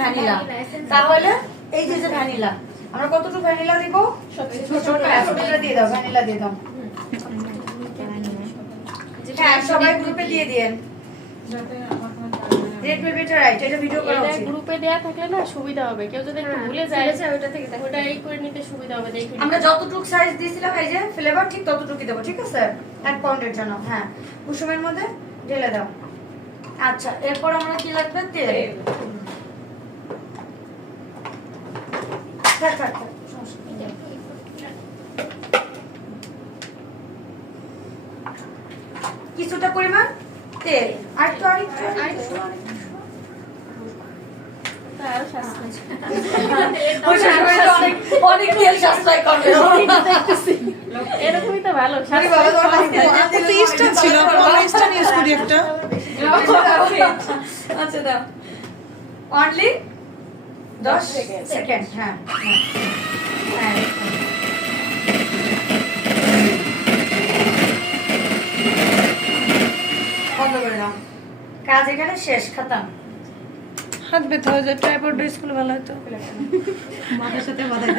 Vanilla. তাহলে এই যে ভ্যানিলা, আমরা কতটুকু ভ্যানিলা দিব? ছোটটা দিয়ে দাও, ভ্যানিলা দিয়ে দাও। হ্যাঁ সবাই গ্রুপে দিয়ে দিয়েন। রেড ভেলভেটের রাইট, এটা ভিডিও করা উচিত। গ্রুপে দেয়া থাকলে না সুবিধা হবে, কেউ যদি একটু ভুলে যায় ওটা থেকে ওটা এই করে নিতে সুবিধা হবে। দেখি আমরা যতটুকু সাইজ দিয়েছিলাম এই যে ফ্লেভার ঠিক ততটুকুই দেবো, ঠিক আছে? 1 পাউন্ডের জন্য। হ্যাঁ কুসুমের মধ্যে ঢেলে দাও। আচ্ছা এরপর আমরা কি লাগবে? তেল। থাক থাক থাক, সমস্যা নেই। কিছুটা পরিমাণ তেল, আর একটু অনেক তেল সাশ্রয় করবে। এরকমই তো ভালো। ইস্টার ছিল, ইস্টার ইউজ করি একটা। আচ্ছা দাও, অনলি 10 সেকেন্ড। হ্যাঁ হ্যাঁ বন্ধ করে দাও। কাজ এখানে শেষ, খাতাম। হাত ব্যথা হয়ে যায়, ট্রাইপড স্কুল ভালো হতো। মাথার সাথে বাঁধাই